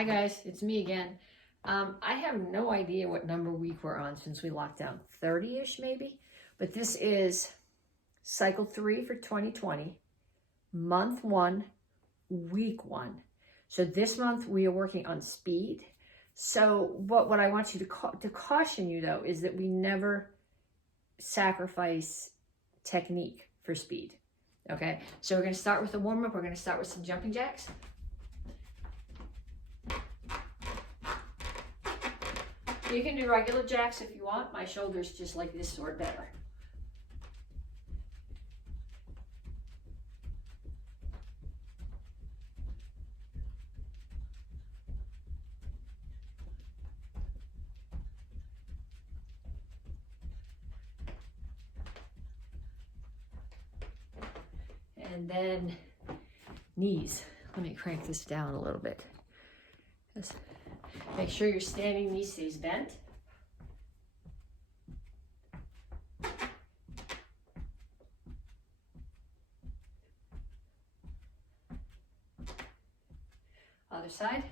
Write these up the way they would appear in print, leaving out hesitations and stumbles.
Hi guys, it's me again. I have no idea what number week we're on since we locked down, 30-ish maybe, but this is cycle 3 for 2020, month 1, week 1. So this month we are working on speed. So what I want you to caution you though is that we never sacrifice technique for speed. Okay, so we're going to start with a warm-up. We're going to start with some jumping jacks. You can do regular jacks if you want. My shoulders just like this sort better. And then knees. Let me crank this down a little bit. Just make sure your standing knee stays bent. Other side.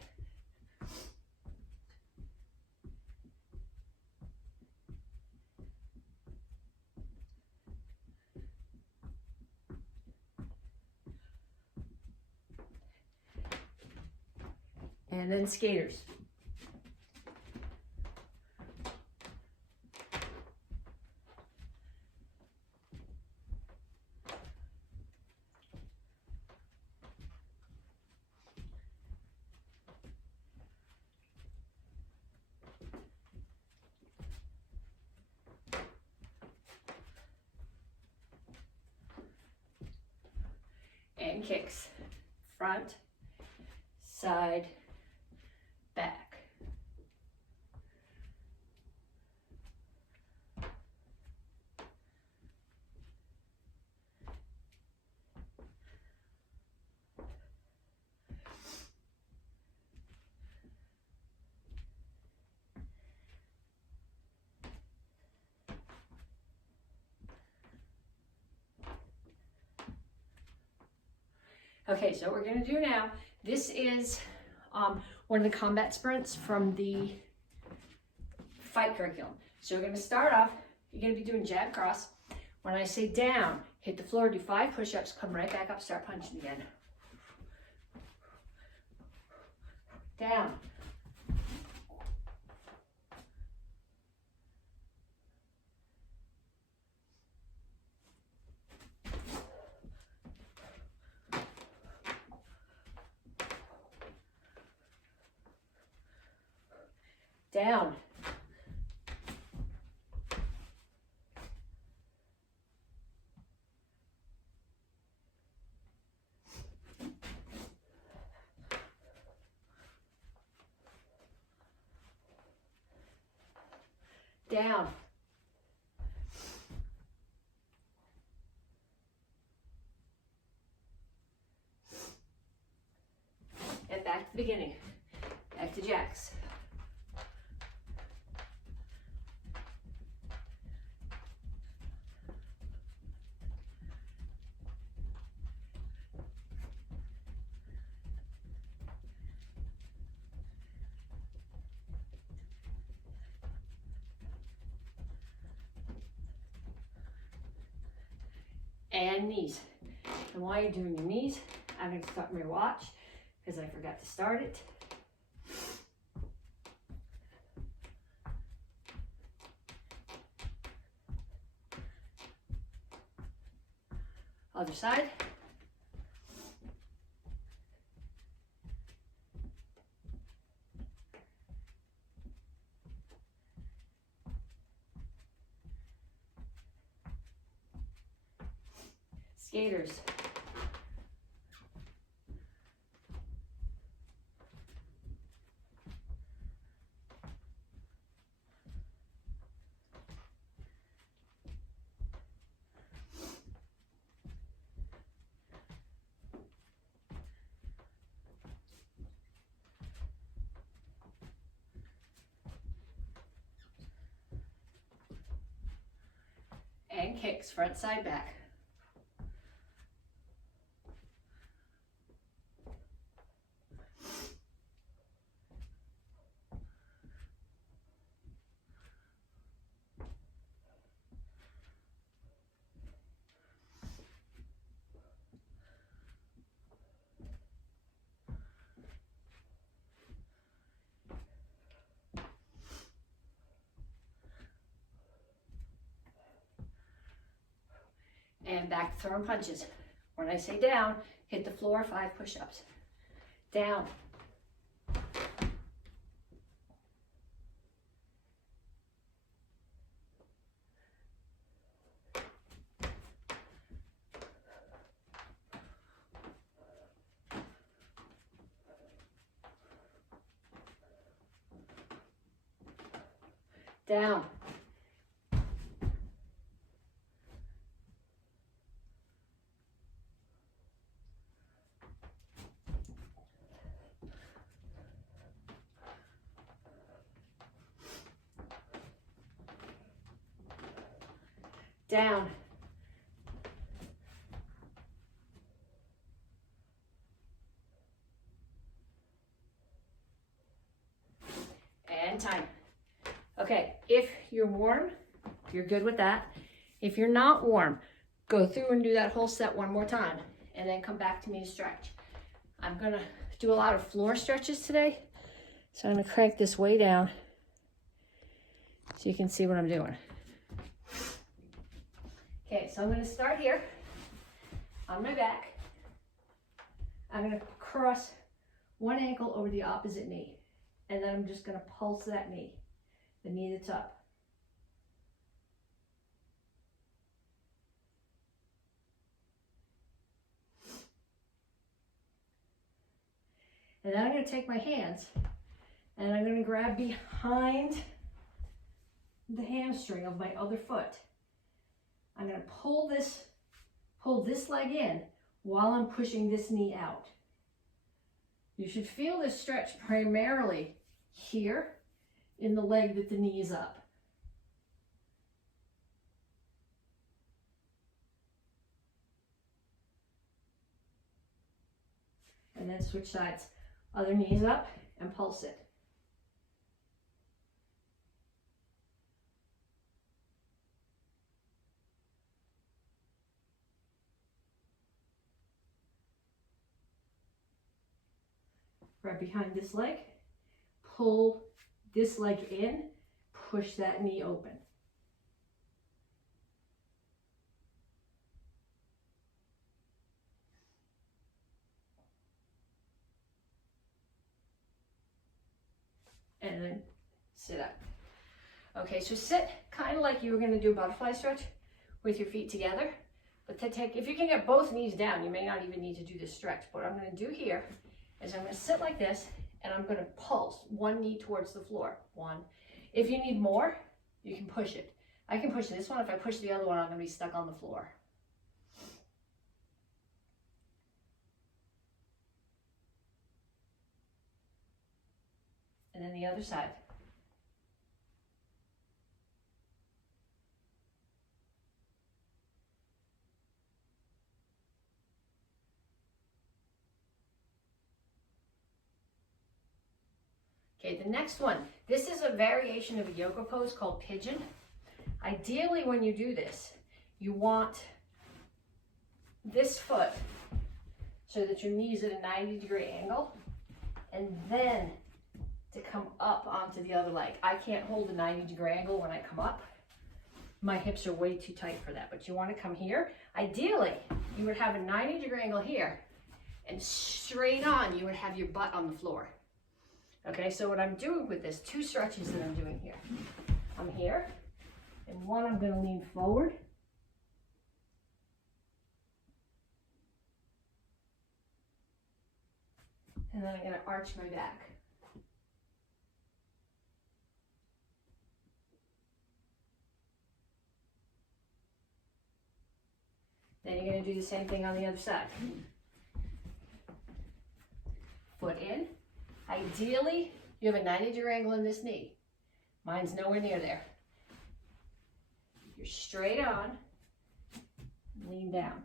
And then skaters. And kicks. Front, side, back. Okay, so what we're going to do now, this is one of the combat sprints from the fight curriculum. So we're going to start off, you're going to be doing jab cross. When I say down, hit the floor, do 5 push-ups, come right back up, start punching again. Down. Down. Down. And back to the beginning. Back to jacks. And knees. And while you're doing your knees, I'm going to start my watch because I forgot to start it. Other side. Skaters. And kicks, front, side, back. and back to throwing punches. When I say down, hit the floor, 5 push-ups. Down. Down. Down. And time. Okay, if you're warm, you're good with that. If you're not warm, go through and do that whole set one more time and then come back to me to stretch. I'm gonna do a lot of floor stretches today. So I'm gonna crank this way down so you can see what I'm doing. Okay, so I'm gonna start here on my back. I'm gonna cross one ankle over the opposite knee. And then I'm just gonna pulse that knee, the knee that's up. And then I'm gonna take my hands and I'm gonna grab behind the hamstring of my other foot. I'm gonna pull this leg in while I'm pushing this knee out. You should feel this stretch primarily here in the leg that the knee is up. And then switch sides. Other knees up and pulse it. Right behind this leg, pull this leg in, push that knee open. And then sit up. Okay, so sit kind of like you were going to do a butterfly stretch with your feet together. But to take, if you can get both knees down, you may not even need to do this stretch. What I'm going to do here is I'm going to sit like this, and I'm going to pulse one knee towards the floor. One. If you need more, you can push it. I can push this one. If I push the other one, I'm going to be stuck on the floor. And then the other side. Okay, the next one. This is a variation of a yoga pose called pigeon. Ideally, when you do this, you want this foot so that your knee's at a 90-degree angle, and then to come up onto the other leg. I can't hold a 90-degree angle when I come up. My hips are way too tight for that, but you want to come here. Ideally, you would have a 90-degree angle here, and straight on, you would have your butt on the floor. Okay, so what I'm doing with this, 2 stretches that I'm doing here. I'm here, and one I'm going to lean forward. And then I'm going to arch my back. Then you're going to do the same thing on the other side. Foot in. Ideally, you have a 90-degree angle in this knee. Mine's nowhere near there. You're straight on, lean down.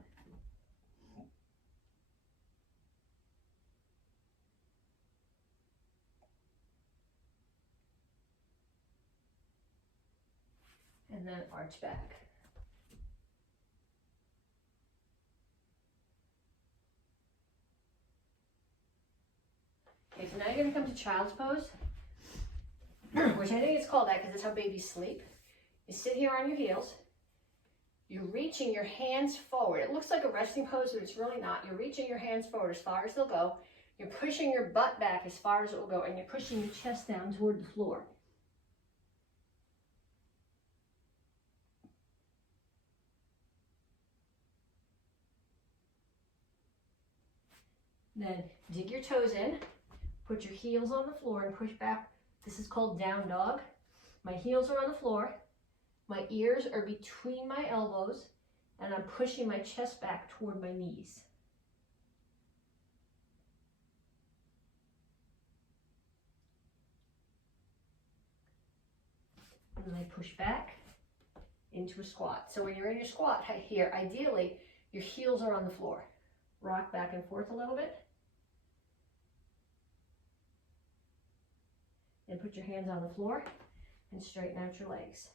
And then arch back. Okay, so now you're going to come to child's pose, which I think it's called that because it's how babies sleep. You sit here on your heels. you're reaching your hands forward. It looks like a resting pose, but it's really not. You're reaching your hands forward as far as they'll go. You're pushing your butt back as far as it will go, and you're pushing your chest down toward the floor. Then dig your toes in, put your heels on the floor and push back. This is called down dog. My heels are on the floor, my ears are between my elbows, and I'm pushing my chest back toward my knees. And then I push back into a squat. So when you're in your squat here, ideally, your heels are on the floor. Rock back and forth a little bit. And put your hands on the floor and straighten out your legs.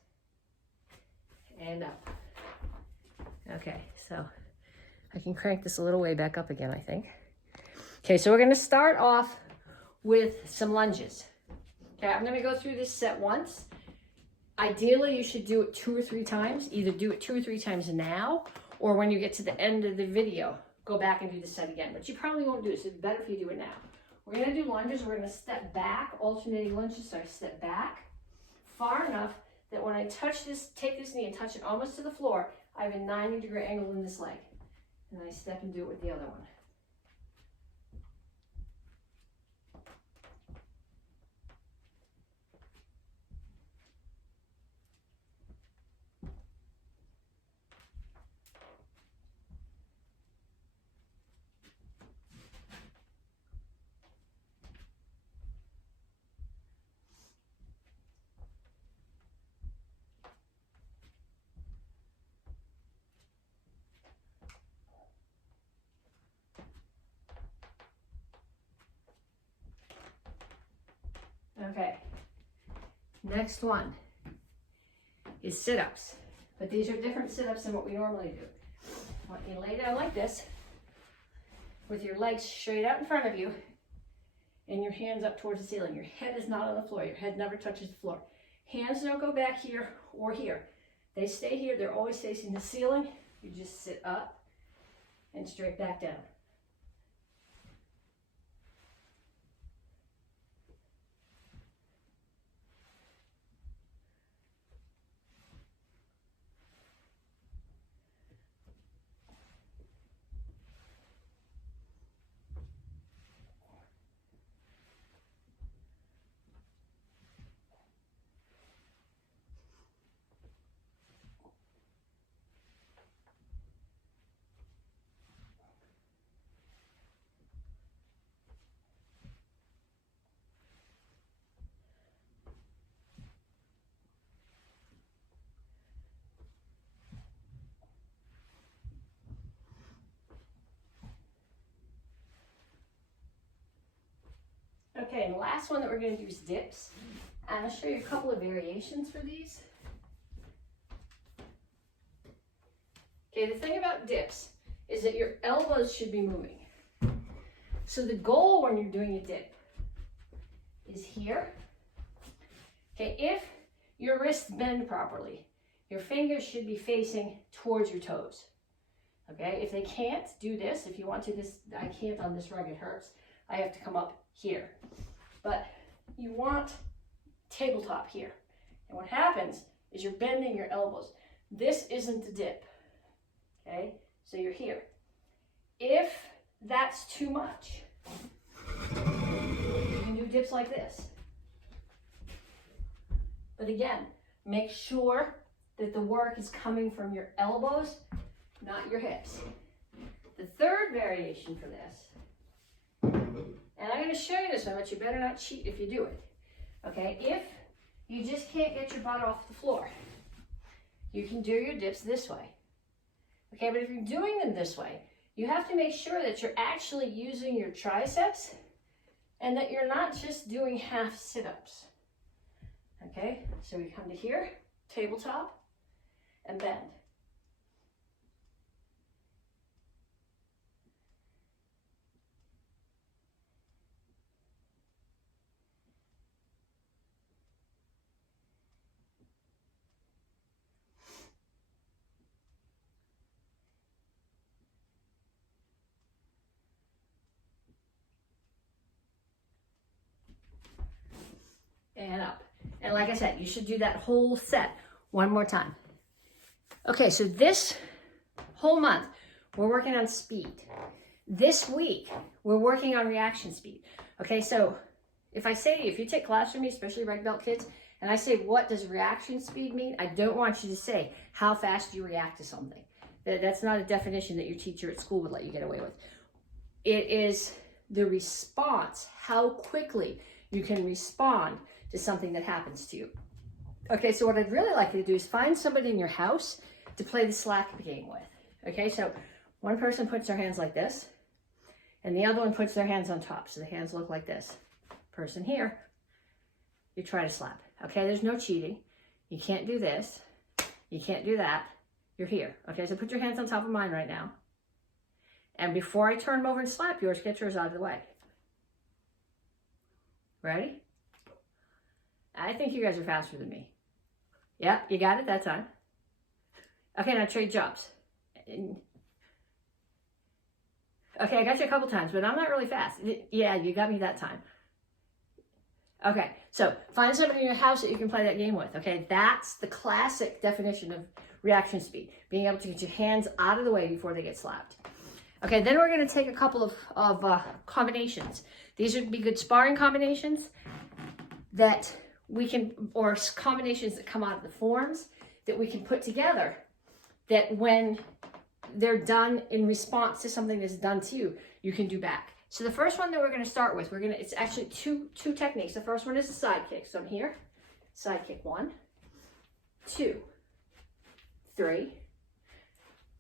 And up. Okay, so I can crank this a little way back up again, I think. Okay, so we're gonna start off with some lunges. Okay, I'm gonna go through this set once. Ideally, you should do it 2 or 3 times. Either do it 2 or 3 times now, or when you get to the end of the video, go back and do the set again. But you probably won't do it, so it's better if you do it now. We're gonna do lunges. We're gonna step back, alternating lunges. So I step back far enough that when I touch this, take this knee and touch it almost to the floor, I have a 90-degree angle in this leg. And then I step and do it with the other one. Okay, next one is sit-ups, but these are different sit-ups than what we normally do. I want you to lay down like this with your legs straight out in front of you and your hands up towards the ceiling. Your head is not on the floor. Your head never touches the floor. Hands don't go back here or here. They stay here. They're always facing the ceiling. You just sit up and straight back down. Okay, and the last one that we're going to do is dips. And I'll show you a couple of variations for these. Okay, the thing about dips is that your elbows should be moving. So the goal when you're doing a dip is here. Okay, if your wrists bend properly, your fingers should be facing towards your toes. Okay, if they can't, do this. If you want to, I can't on this rug, it hurts. I have to come up here. But you want tabletop here. And what happens is you're bending your elbows. This isn't a dip. Okay, so you're here. If that's too much, you can do dips like this. But again, make sure that the work is coming from your elbows, not your hips. The third variation for this, and I'm going to show you this one, but you better not cheat if you do it. Okay, if you just can't get your butt off the floor, you can do your dips this way. Okay, but if you're doing them this way, you have to make sure that you're actually using your triceps and that you're not just doing half sit-ups. Okay, so we come to here, tabletop, and bend. And like I said, you should do that whole set one more time. Okay, so this whole month, we're working on speed. This week, we're working on reaction speed. Okay, so if you take class from me, especially red belt kids, and I say, what does reaction speed mean? I don't want you to say how fast you react to something. That's not a definition that your teacher at school would let you get away with. It is the response, how quickly you can respond to something that happens to you. Okay, so what I'd really like you to do is find somebody in your house to play the slack game with. Okay, so one person puts their hands like this, and the other one puts their hands on top. So the hands look like this. Person here, you try to slap. Okay, there's no cheating. You can't do this. You can't do that. You're here. Okay, so put your hands on top of mine right now. And before I turn them over and slap yours, get yours out of the way. Ready? I think you guys are faster than me. Yeah, you got it that time. Okay, now trade jobs. Okay, I got you a couple times, but I'm not really fast. Yeah, you got me that time. Okay, so find somebody in your house that you can play that game with, okay? That's the classic definition of reaction speed, being able to get your hands out of the way before they get slapped. Okay, then we're going to take a couple of combinations. These would be good sparring combinations that we can, or combinations that come out of the forms that we can put together that when they're done in response to something that's done to you, you can do back. So the first one that we're going to start with, it's actually two techniques. The first one is a side kick. So I'm here, side kick 1, 2, 3,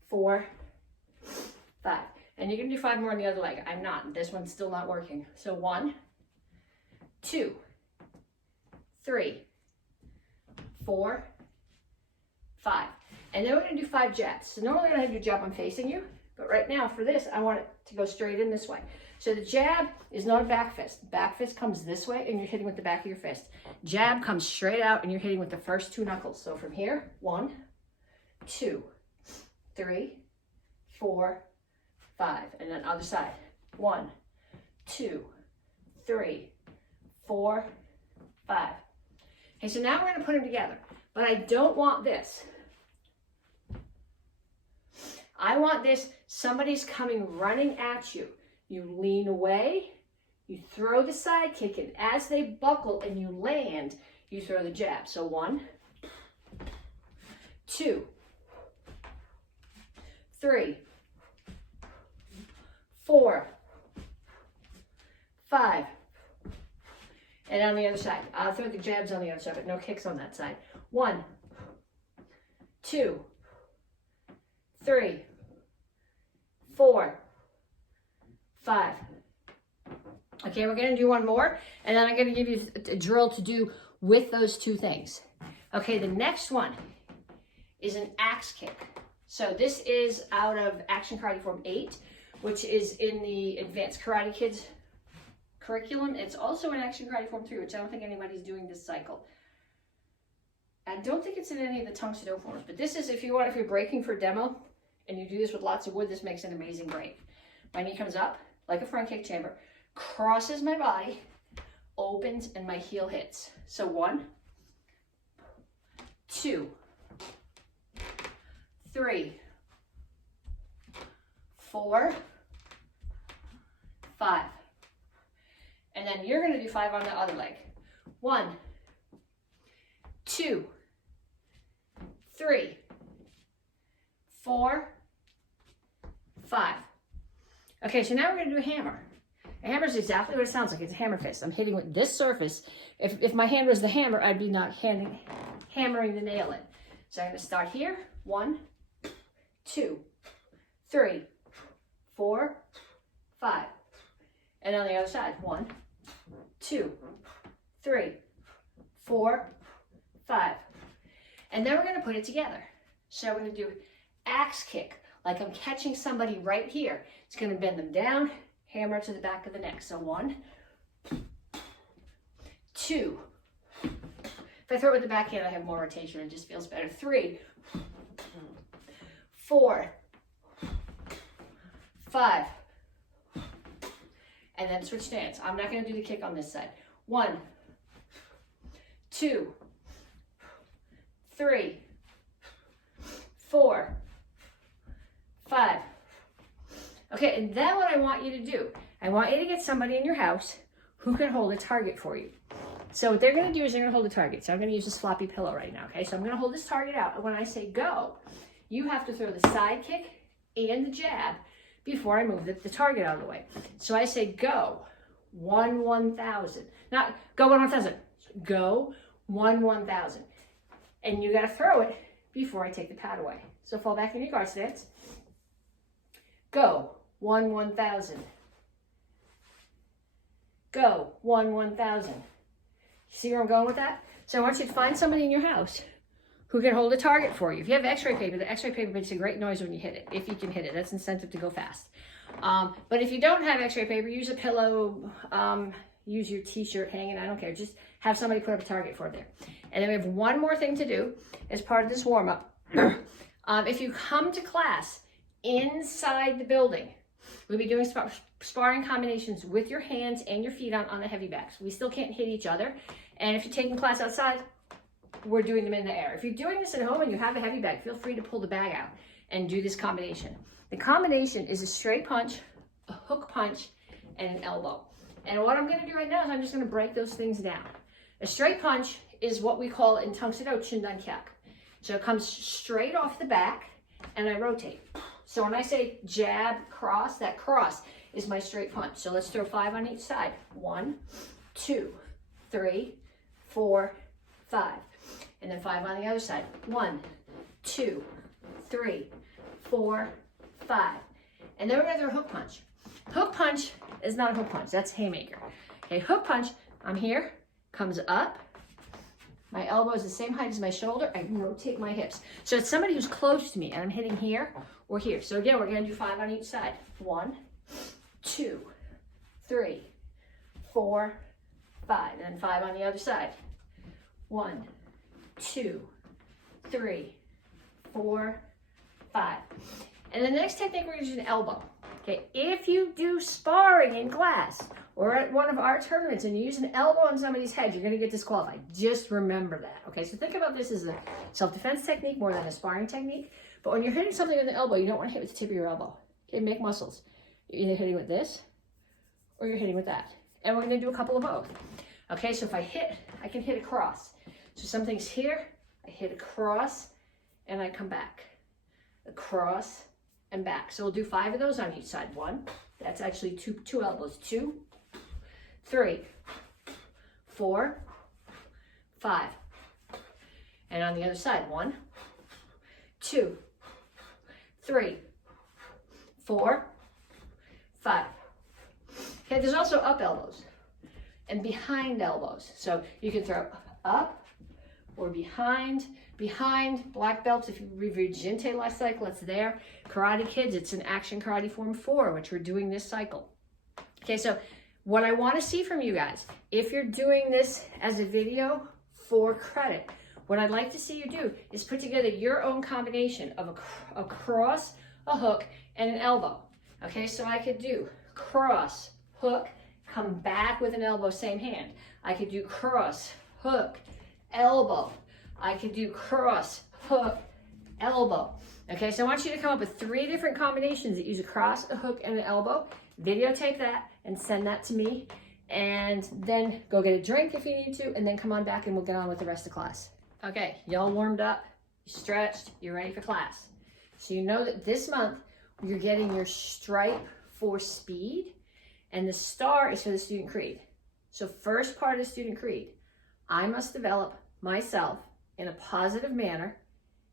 4, 5. And you're going to do 5 more on the other leg. I'm not. This one's still not working. So 1, 2, 3, 4, 5. And then we're going to do 5 jabs. So normally when I do jab, I'm facing you. But right now for this, I want it to go straight in this way. So the jab is not a back fist. Back fist comes this way and you're hitting with the back of your fist. Jab comes straight out and you're hitting with the first 2 knuckles. So from here, 1, 2, 3, 4, 5. And then other side. 1, 2, 3, 4, 5. Okay, so now we're going to put them together. But I don't want this. I want this, somebody's coming running at you. You lean away, you throw the side kick, and as they buckle and you land, you throw the jab. So 1, 2, 3, 4, 5. And on the other side, I'll throw the jabs on the other side, but no kicks on that side. 1, 2, 3, 4, 5. Okay, we're going to do one more, and then I'm going to give you a drill to do with those 2 things. Okay, the next one is an axe kick. So this is out of Action Karate Form 8, which is in the Advanced Karate Kids curriculum. It's also in Action Karate Form 3, which I don't think anybody's doing this cycle. I don't think it's in any of the Tung Sado forms, but this is if you're breaking for demo and you do this with lots of wood, this makes an amazing break. My knee comes up like a front kick chamber, crosses my body, opens, and my heel hits. So 1, 2, 3, 4, 5. And then you're going to do 5 on the other leg. 1, 2, 3, 4, 5. Okay, so now we're going to do a hammer. A hammer is exactly what it sounds like. It's a hammer fist. I'm hitting with this surface. If my hand was the hammer, I'd be not hammering the nail in. So I'm going to start here. 1, 2, 3, 4, 5. And on the other side. 1, 2, 3, 4, 5. And then we're going to put it together. So we're going to do axe kick, like I'm catching somebody right here. It's going to bend them down, hammer to the back of the neck. So 1, 2. If I throw it with the backhand, I have more rotation. It just feels better. 3, 4, 5. And then switch stance. I'm not going to do the kick on this side. 1, 2, 3, 4, 5. Okay, and then what I want you to do, I want you to get somebody in your house who can hold a target for you. So what they're going to do is they're going to hold a target. So I'm going to use this floppy pillow right now, okay? So I'm going to hold this target out. And when I say go, you have to throw the side kick and the jab before I move the target out of the way. So I say go, 1, 1,000. Not go 1, 1,000. Go, 1, 1,000. And you got to throw it before I take the pad away. So fall back in your guard stance. Go, 1, 1,000. Go, 1, 1,000. See where I'm going with that? So I want you to find somebody in your house who can hold a target for you. If you have x-ray paper, the x-ray paper makes a great noise when you hit it. If you can hit it, that's incentive to go fast. But if you don't have x-ray paper, use a pillow, use your t-shirt hanging, I don't care. Just have somebody put up a target for there. And then we have one more thing to do as part of this warm-up. If you come to class inside the building, we'll be doing sparring combinations with your hands and your feet on the heavy backs. We still can't hit each other. And if you're taking class outside, we're doing them in the air. If you're doing this at home and you have a heavy bag, feel free to pull the bag out and do this combination. The combination is a straight punch, a hook punch, and an elbow. And what I'm going to do right now is I'm just going to break those things down. A straight punch is what we call in Tungsido Chundan Kyak. So it comes straight off the back and I rotate. So when I say jab, cross, that cross is my straight punch. So let's throw 5 on each side. 1, 2, 3, 4, 5. And then 5 on the other side. 1, 2, 3, 4, 5. And then we're going to do a hook punch. Hook punch is not a hook punch. That's haymaker. Okay, hook punch, I'm here, comes up. My elbow is the same height as my shoulder. I rotate my hips. So it's somebody who's close to me and I'm hitting here or here. So again, we're going to do 5 on each side. 1, 2, 3, 4, 5. And then 5 on the other side. 1, 2, 3, 4, 5. And then the next technique, we're going to use an elbow. Okay, if you do sparring in class or at one of our tournaments and you use an elbow on somebody's head, you're going to get disqualified. Just remember that. Okay, so think about this as a self-defense technique more than a sparring technique. But when you're hitting something with the elbow, you don't want to hit with the tip of your elbow. Okay, make muscles. You're either hitting with this or you're hitting with that. And we're going to do a couple of both. Okay, so if I hit, I can hit across. So something's here, I hit across, and I come back. Across and back. So we'll do 5 of those on each side. 1, that's actually two elbows. 2, 3, 4, 5. And on the other side, 1, 2, 3, 4, 5. Okay, there's also up elbows and behind elbows. So you can throw up or behind. Behind, black belts, if you review Jinte last cycle, it's there. Karate Kids, it's in Action Karate Form 4, which we're doing this cycle. Okay, so what I want to see from you guys, if you're doing this as a video for credit, what I'd like to see you do is put together your own combination of a cross, a hook, and an elbow. Okay, so I could do cross, hook, come back with an elbow, same hand. I could do cross, hook, elbow. I could do cross, hook, elbow. Okay, so I want you to come up with 3 different combinations that use a cross, a hook, and an elbow. Videotape that and send that to me. And then go get a drink if you need to, and then come on back and we'll get on with the rest of class. Okay, y'all warmed up, you stretched, you're ready for class. So you know that this month you're getting your stripe for speed, and the star is for the student creed. So first part of the student creed, I must develop myself in a positive manner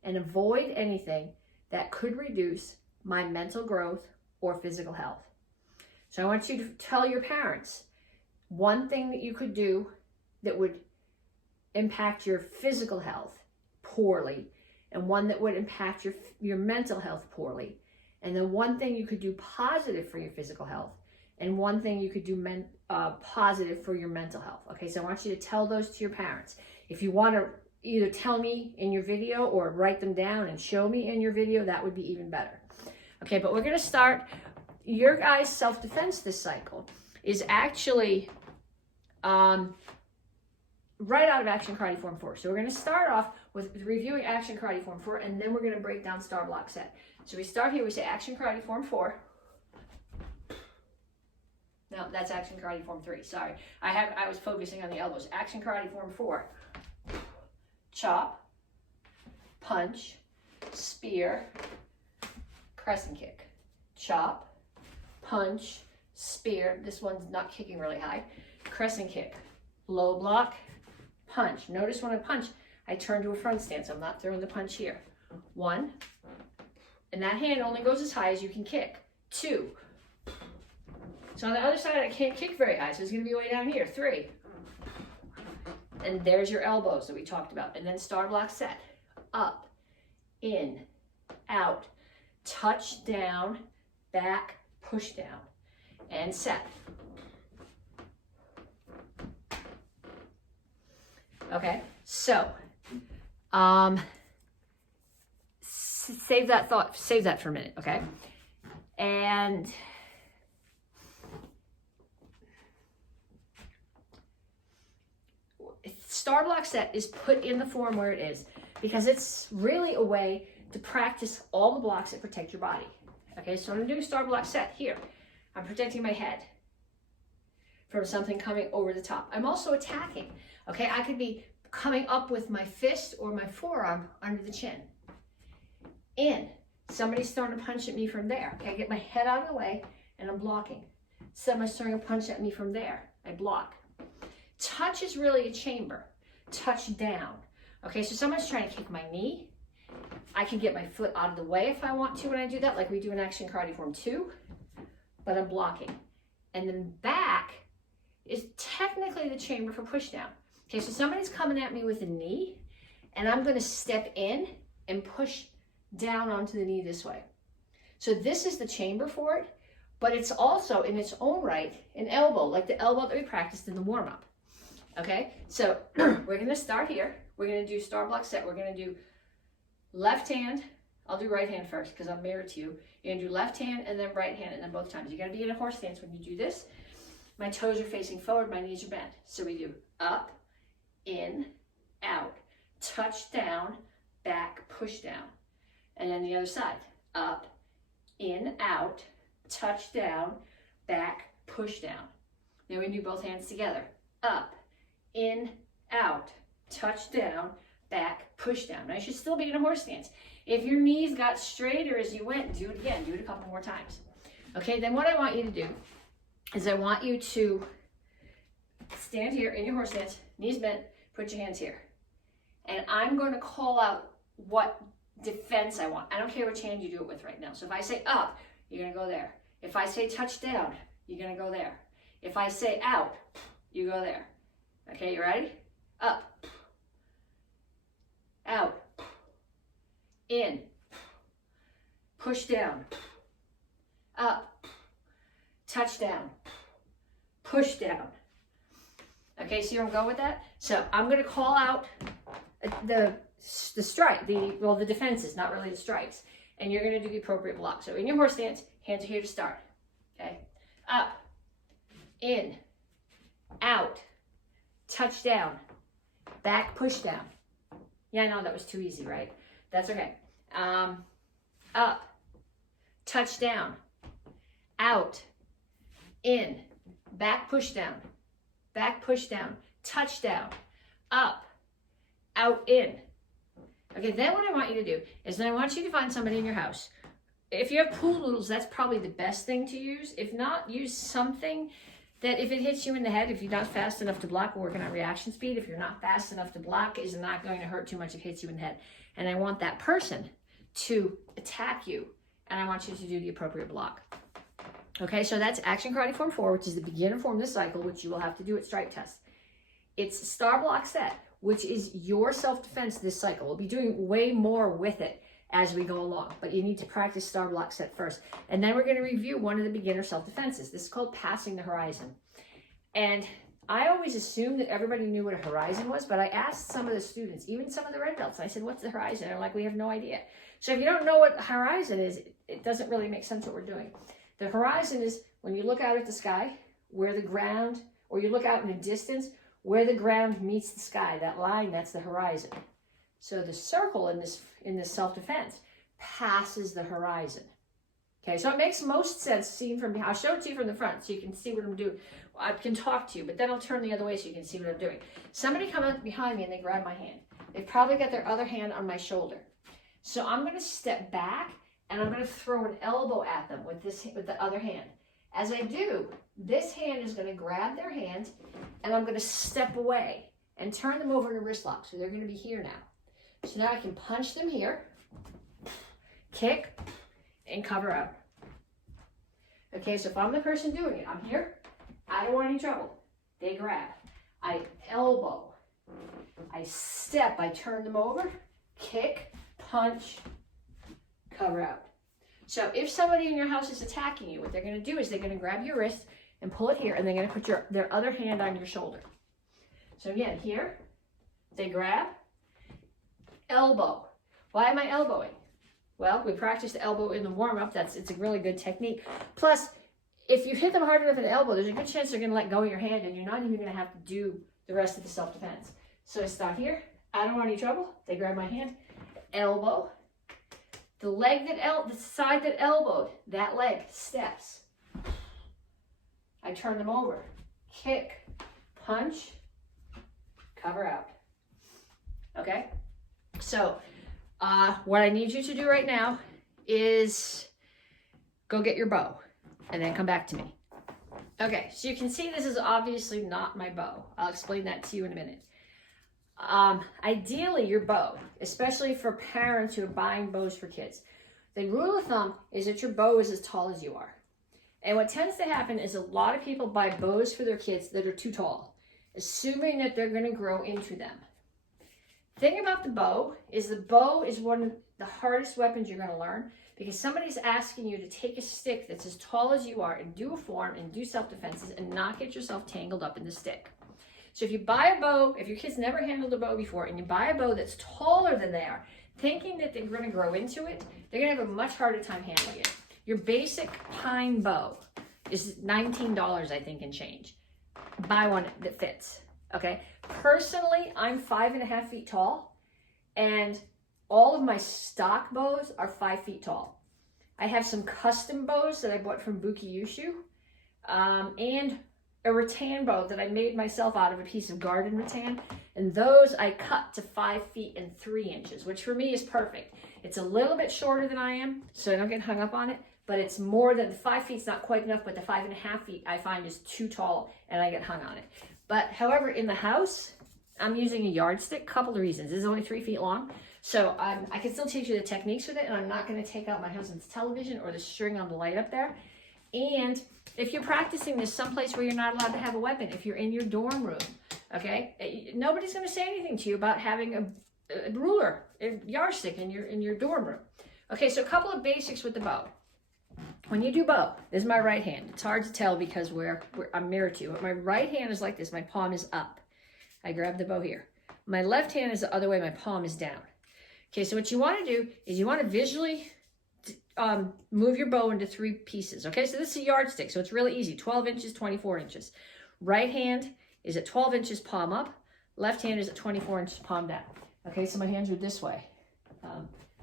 and avoid anything that could reduce my mental growth or physical health. So I want you to tell your parents one thing that you could do that would impact your physical health poorly, and one that would impact your mental health poorly, and then one thing you could do positive for your physical health, and one thing you could do positive for your mental health. Okay, so I want you to tell those to your parents. If you want to either tell me in your video or write them down and show me in your video, that would be even better. Okay, but we're going to start. Your guys' self-defense this cycle is actually right out of Action Karate Form 4. So we're going to start off with reviewing Action Karate Form 4, and then we're going to break down Star Block Set. So we start here, we say Action Karate Form 4. No, that's Action Karate Form 3, sorry. I was focusing on the elbows. Action Karate Form 4. Chop, punch, spear, crescent kick. Chop, punch, spear. This one's not kicking really high. Crescent kick. Low block, punch. Notice when I punch, I turn to a front stance. I'm not throwing the punch here. 1, and that hand only goes as high as you can kick. 2. So on the other side, I can't kick very high, so it's going to be way down here. 3. And there's your elbows that we talked about. And then Star Block Set. Up, in, out, touch down, back, push down, and set. Okay, so save that for a minute, okay? And Star Block Set is put in the form where it is because it's really a way to practice all the blocks that protect your body. Okay, so I'm going to do Star Block Set here. I'm protecting my head from something coming over the top. I'm also attacking. Okay, I could be coming up with my fist or my forearm under the chin. In. Somebody's throwing a punch at me from there. Okay, I get my head out of the way and I'm blocking. Somebody's throwing a punch at me from there. I block. Touch is really a chamber. Touch down. Okay, so someone's trying to kick my knee. I can get my foot out of the way if I want to when I do that, like we do in Action Karate Form 2, but I'm blocking. And then back is technically the chamber for push down. Okay, so somebody's coming at me with a knee, and I'm going to step in and push down onto the knee this way. So this is the chamber for it, but it's also in its own right an elbow, like the elbow that we practiced in the warm-up. Okay, so we're going to start here. We're going to do Star Block Set. We're going to do left hand. I'll do right hand first because I'm married to you. You're going to do left hand and then right hand and then both times. You got to be in a horse stance when you do this. My toes are facing forward, my knees are bent. So we do up, in, out, touch down, back, push down. And then the other side, up, in, out, touch down, back, push down. Then we do both hands together. Up, in, out, touch down, back, push down. Now you should still be in a horse stance. If your knees got straighter as you went, do it again. Do it a couple more times. Okay, then what I want you to do is I want you to stand here in your horse stance, knees bent, put your hands here. And I'm going to call out what defense I want. I don't care which hand you do it with right now. So if I say up, you're going to go there. If I say touch down, you're going to go there. If I say out, you go there. Okay, you ready? Up, out, in, push down, up, touch down, push down. Okay, so you're going with that? So I'm going to call out the strike, the defenses, not really the strikes. And you're going to do the appropriate block. So in your horse stance, hands are here to start. Okay, up, in, out, touch down, back, push down. Yeah, I know that was too easy, right? That's okay. Up, touch down, out, in, back, push down, touch down, up, out, in. Okay, then what I want you to do is then I want you to find somebody in your house. If you have pool noodles, that's probably the best thing to use. If not, use something that if it hits you in the head, if you're not fast enough to block, we're working on reaction speed. If you're not fast enough to block, is not going to hurt too much if it hits you in the head. And I want that person to attack you, and I want you to do the appropriate block. Okay, so that's Action Karate Form 4, which is the beginner form of this cycle, which you will have to do at Stripe Test. It's Star Block Set, which is your self-defense this cycle. We'll be doing way more with it as we go along, but you need to practice Star Block Set first. And then we're going to review one of the beginner self-defenses. This is called Passing the Horizon. And I always assumed that everybody knew what a horizon was, but I asked some of the students, even some of the red belts, I said, what's the horizon? And they're like, we have no idea. So if you don't know what horizon is, it doesn't really make sense what we're doing. The horizon is when you look out at the sky, where the ground, or you look out in the distance, where the ground meets the sky, that line, that's the horizon. So the circle in this self-defense passes the horizon. Okay, so it makes most sense seen from behind. I'll show it to you from the front so you can see what I'm doing. I can talk to you, but then I'll turn the other way so you can see what I'm doing. Somebody comes up behind me and they grab my hand. They've probably got their other hand on my shoulder. So I'm going to step back and I'm going to throw an elbow at them with the other hand. As I do, this hand is going to grab their hand and I'm going to step away and turn them over in a wrist lock. So they're going to be here now. So now I can punch them here, kick, and cover out. Okay, so if I'm the person doing it, I'm here. I don't want any trouble. They grab. I elbow. I step. I turn them over, kick, punch, cover out. So if somebody in your house is attacking you, what they're going to do is they're going to grab your wrist and pull it here, and they're going to put their other hand on your shoulder. So again, here, they grab, elbow. Why am I elbowing? Well, we practiced elbow in the warm-up. It's a really good technique. Plus, if you hit them hard enough in the elbow, there's a good chance they're going to let go of your hand, and you're not even going to have to do the rest of the self-defense. So I start here. I don't want any trouble. They grab my hand, elbow. The leg the side that elbowed, that leg steps. I turn them over, kick, punch, cover out. Okay? So, what I need you to do right now is go get your bow and then come back to me. Okay, so you can see this is obviously not my bow. I'll explain that to you in a minute. Ideally, your bow, especially for parents who are buying bows for kids, the rule of thumb is that your bow is as tall as you are. And what tends to happen is a lot of people buy bows for their kids that are too tall, assuming that they're going to grow into them. Thing about the bow is one of the hardest weapons you're going to learn, because somebody's asking you to take a stick that's as tall as you are and do a form and do self-defenses and not get yourself tangled up in the stick. So if you buy a bow, if your kids never handled a bow before, and you buy a bow that's taller than they are, thinking that they're going to grow into it, they're going to have a much harder time handling it. Your basic pine bow is $19, I think, and change. Buy one that fits, okay? Personally, I'm 5.5 feet tall, and all of my stock bows are 5 feet tall. I have some custom bows that I bought from Bukiyushu, and a rattan bow that I made myself out of a piece of garden rattan, and those I cut to 5 feet and 3 inches, which for me is perfect. It's a little bit shorter than I am, so I don't get hung up on it, but it's more than the 5 feet's not quite enough, but the 5.5 feet I find is too tall and I get hung on it. But however, in the house, I'm using a yardstick, couple of reasons. This is only 3 feet long, so I can still teach you the techniques with it, and I'm not going to take out my husband's television or the string on the light up there. And if you're practicing this someplace where you're not allowed to have a weapon, if you're in your dorm room, okay, nobody's going to say anything to you about having a ruler, a yardstick in your dorm room. Okay, so a couple of basics with the bow. When you do bow, this is my right hand. It's hard to tell because I'm mirrored to you, but my right hand is like this. My palm is up. I grab the bow here. My left hand is the other way. My palm is down. Okay, so what you want to do is you want to visually move your bow into 3 pieces. Okay, so this is a yardstick, so it's really easy. 12 inches, 24 inches. Right hand is at 12 inches, palm up. Left hand is at 24 inches, palm down. Okay, so my hands are this way.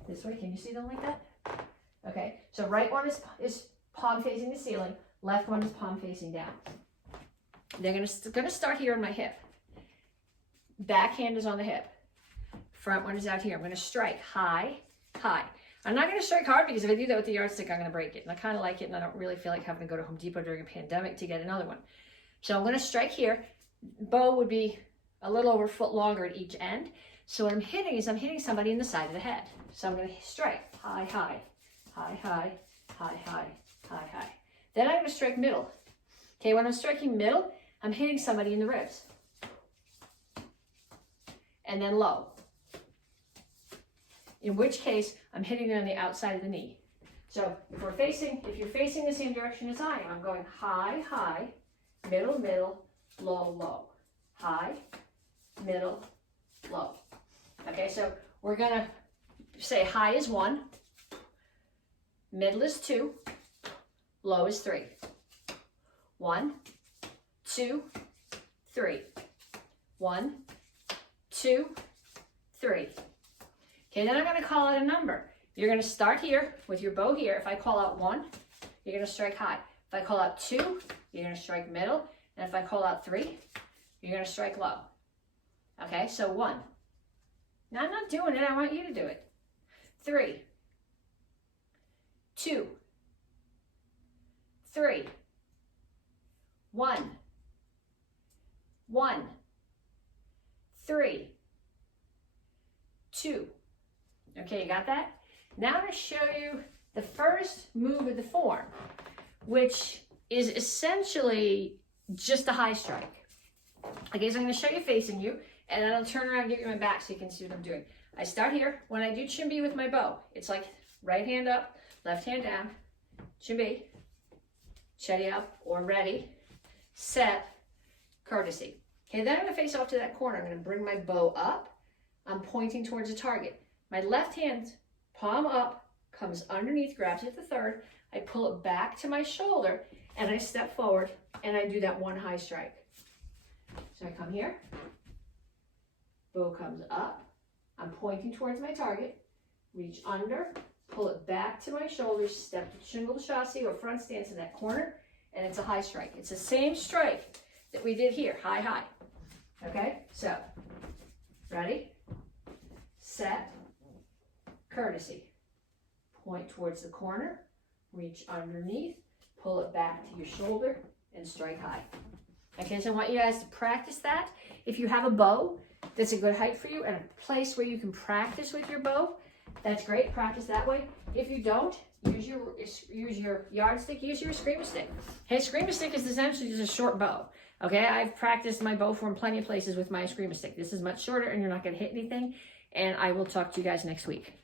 This way, can you see them like that? Okay, so right one is palm facing the ceiling. Left one is palm facing down. They're gonna start here on my hip. Back hand is on the hip. Front one is out here. I'm gonna strike high, high. I'm not going to strike hard because if I do that with the yardstick, I'm going to break it. And I kind of like it, and I don't really feel like having to go to Home Depot during a pandemic to get another one. So I'm going to strike here. Bow would be a little over a foot longer at each end. So what I'm hitting is I'm hitting somebody in the side of the head. So I'm going to strike high, high, high, high, high, high, high, high. Then I'm going to strike middle. Okay, when I'm striking middle, I'm hitting somebody in the ribs. And then low. In which case, I'm hitting it on the outside of the knee. So if you're facing the same direction as I am, I'm going high, high, middle, middle, low, low. High, middle, low. Okay, so we're gonna say high is 1, middle is 2, low is 3. 1, 2, 3. 1, 2, 3. Okay, then I'm going to call out a number. You're going to start here with your bow here. If I call out 1, you're going to strike high. If I call out 2, you're going to strike middle. And if I call out 3, you're going to strike low. Okay, so 1. Now I'm not doing it. I want you to do it. 3, 2, 3, 1, 1, 3, 2. Okay, you got that? Now I'm going to show you the first move of the form, which is essentially just a high strike. Okay, so I'm going to show you facing you, and then I'll turn around and give you my back so you can see what I'm doing. I start here. When I do chimbi with my bow, it's like right hand up, left hand down, chimbi, chetty up, or ready, set, courtesy. Okay, then I'm going to face off to that corner. I'm going to bring my bow up. I'm pointing towards the target. My left hand, palm up, comes underneath, grabs at the third. I pull it back to my shoulder, and I step forward, and I do that one high strike. So I come here, bow comes up, I'm pointing towards my target, reach under, pull it back to my shoulders, step to shingle chassis or front stance in that corner, and it's a high strike. It's the same strike that we did here, high, high. Okay, so ready, set, courtesy. Point towards the corner, reach underneath, pull it back to your shoulder, and strike high. Okay, so I want you guys to practice that. If you have a bow that's a good height for you and a place where you can practice with your bow, that's great. Practice that way. If you don't, use your yardstick, use your screamer stick. Hey, screamer stick is essentially just a short bow. Okay, I've practiced my bow form plenty of places with my screamer stick. This is much shorter and you're not going to hit anything. And I will talk to you guys next week.